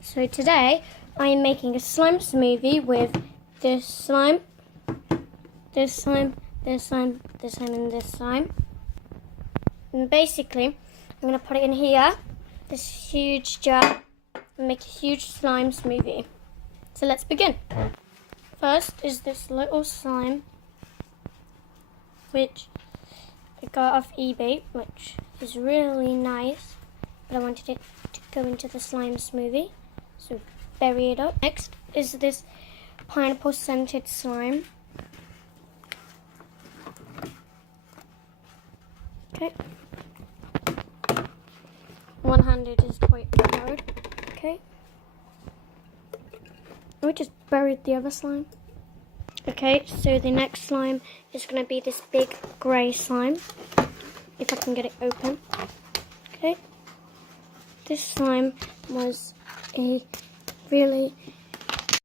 So today I am making a slime smoothie with this slime, this slime, this slime, this slime, and this slime. And basically, I'm going to put it in here, this huge jar, and make a huge slime smoothie. So let's begin. First is this little slime, which I got off eBay, which is really nice, but I wanted it to go into the slime smoothie, so bury it up. Next is this pineapple scented slime. Okay. One-handed is quite hard. Okay. We just buried the other slime. Okay, so the next slime is going to be this big grey slime. If I can get it open. Okay. This slime was a really